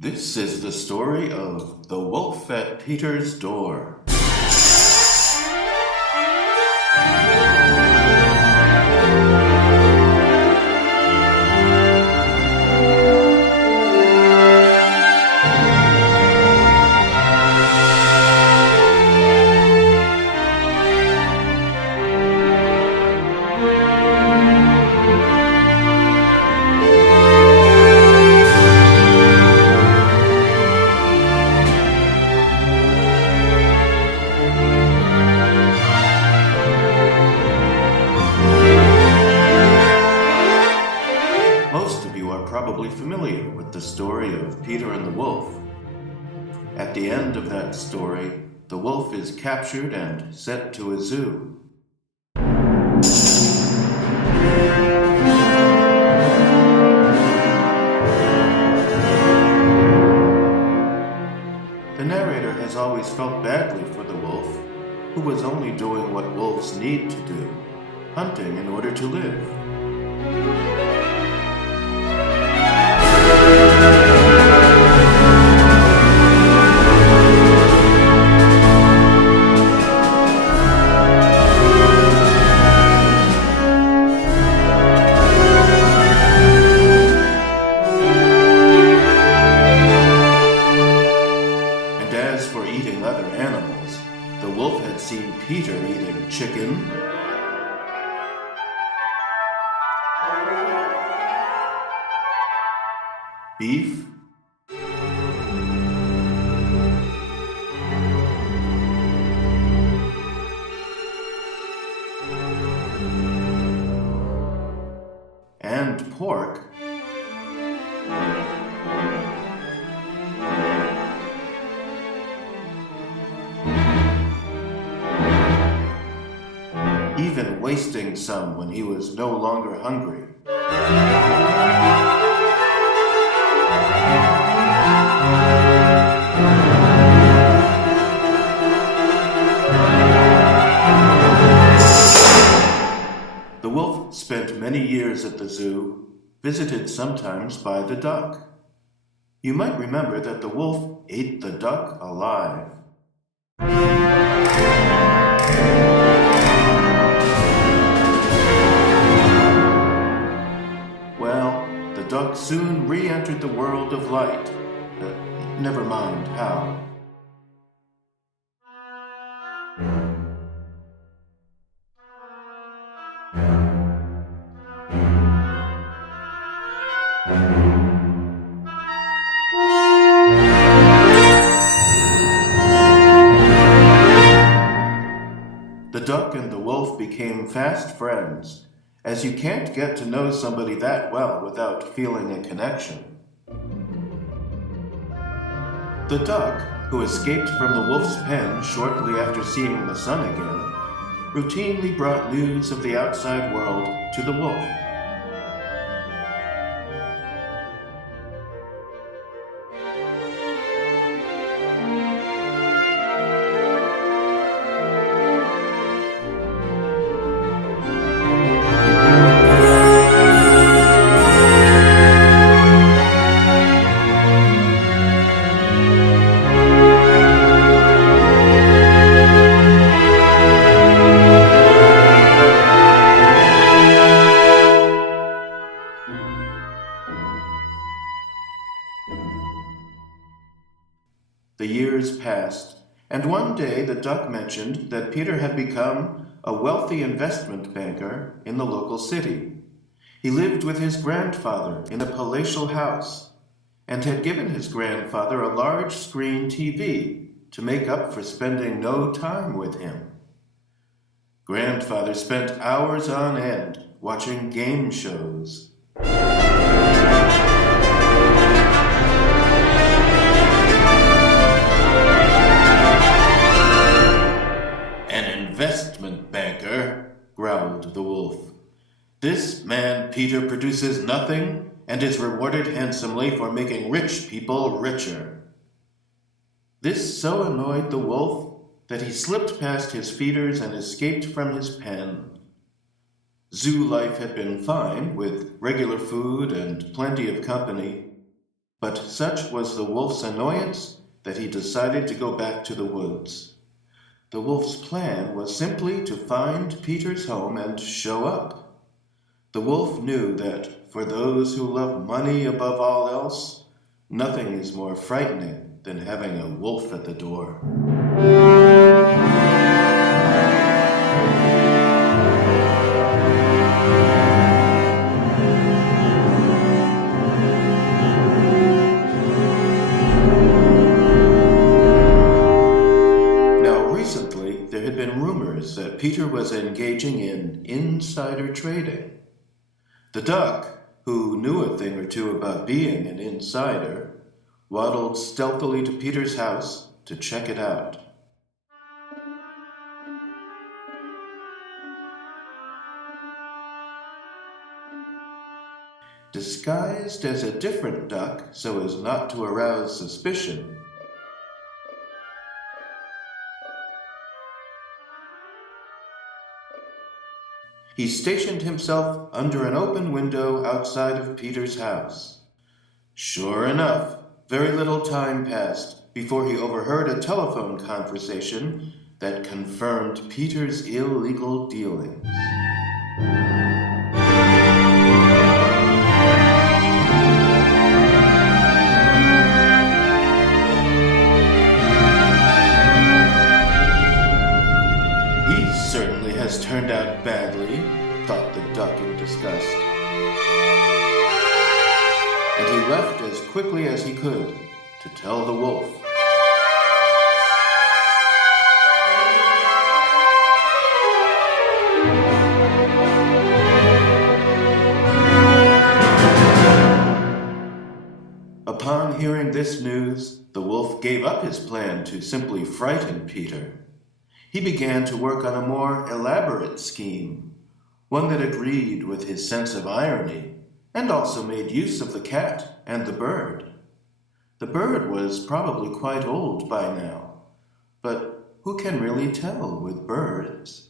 This is the story of The Wolf at Peter's Door. Most of you are probably familiar with the story of Peter and the Wolf. At the end of that story, the wolf is captured and sent to a zoo. The narrator has always felt badly for the wolf, who was only doing what wolves need to do, hunting in order to live. And as for eating other animals, the wolf had seen Peter eating chicken, beef, and pork. Even wasting some when he was no longer hungry. The wolf spent many years at the zoo, visited sometimes by the duck. You might remember that the wolf ate the duck alive. Well, the duck soon re-entered the world of light. Never mind how. The duck and the wolf became fast friends, as you can't get to know somebody that well without feeling a connection. The duck, who escaped from the wolf's pen shortly after seeing the sun again, routinely brought news of the outside world to the wolf. The years passed, and one day the duck mentioned that Peter had become a wealthy investment banker in the local city. He lived with his grandfather in a palatial house, and had given his grandfather a large screen TV to make up for spending no time with him. Grandfather spent hours on end watching game shows. Investment banker, growled the wolf. This man Peter produces nothing and is rewarded handsomely for making rich people richer. This so annoyed the wolf that he slipped past his feeders and escaped from his pen. Zoo life had been fine, with regular food and plenty of company. But such was the wolf's annoyance that he decided to go back to the woods. The wolf's plan was simply to find Peter's home and show up. The wolf knew that for those who love money above all else, nothing is more frightening than having a wolf at the door. That Peter was engaging in insider trading. The duck, who knew a thing or two about being an insider, waddled stealthily to Peter's house to check it out. Disguised as a different duck so as not to arouse suspicion, he stationed himself under an open window outside of Peter's house. Sure enough, very little time passed before he overheard a telephone conversation that confirmed Peter's illegal dealings. He certainly has turned out badly, thought the duck in disgust. And he left as quickly as he could to tell the wolf. Upon hearing this news, the wolf gave up his plan to simply frighten Peter. He began to work on a more elaborate scheme, one that agreed with his sense of irony and also made use of the cat and the bird. The bird was probably quite old by now, but who can really tell with birds?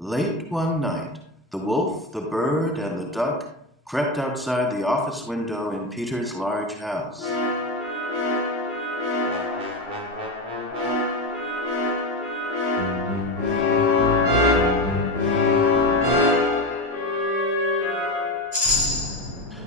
Late one night, the wolf, the bird, and the duck crept outside the office window in Peter's large house.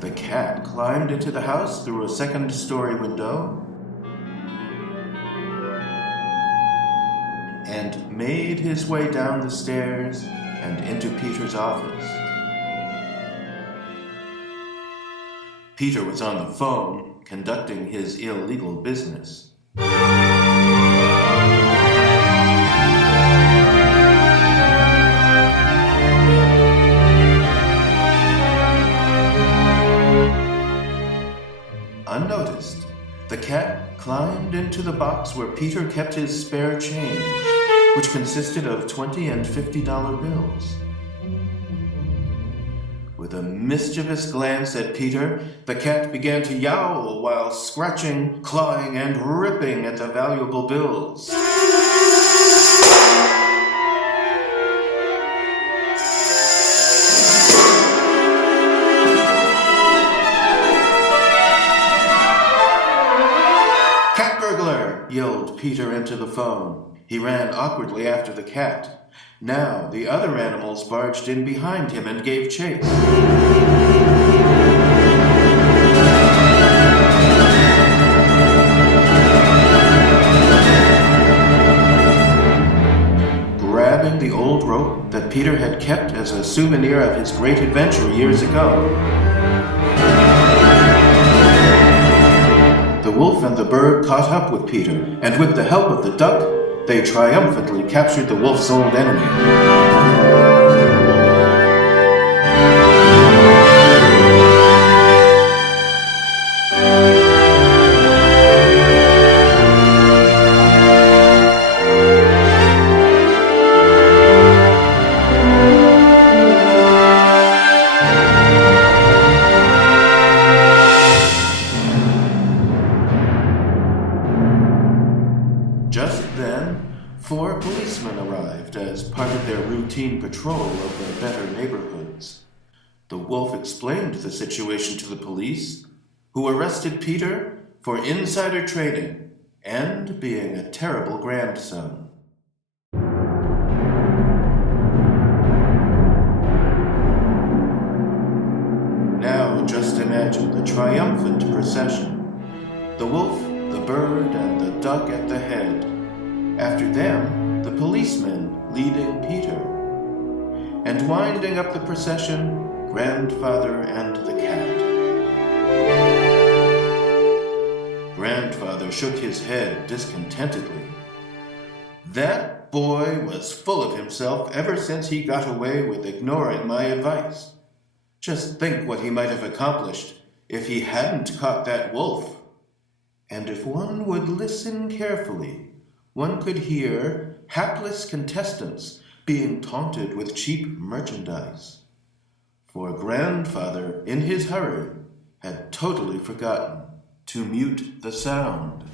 The cat climbed into the house through a second-story window and made his way down the stairs and into Peter's office. Peter was on the phone, conducting his illegal business. Unnoticed, the cat climbed into the box where Peter kept his spare change, which consisted of $20 and $50 bills. With a mischievous glance at Peter, the cat began to yowl while scratching, clawing, and ripping at the valuable bills. "Cat burglar!" yelled Peter into the phone. He ran awkwardly after the cat. Now the other animals barged in behind him and gave chase. grabbing the old rope that Peter had kept as a souvenir of his great adventure years ago. The wolf and the bird caught up with Peter, and with the help of the duck, they triumphantly captured the wolf's old enemy. Just then, 4 policemen arrived as part of their routine patrol of the better neighborhoods. The wolf explained the situation to the police, who arrested Peter for insider trading and being a terrible grandson. Now just imagine the triumphant procession. The wolf, the bird, and the duck at the head. After them, the policemen leading Peter. And winding up the procession, Grandfather and the cat. Grandfather shook his head discontentedly. That boy was full of himself ever since he got away with ignoring my advice. Just think what he might have accomplished if he hadn't caught that wolf. And if one would listen carefully, one could hear hapless contestants being taunted with cheap merchandise. For Grandfather, in his hurry, had totally forgotten to mute the sound.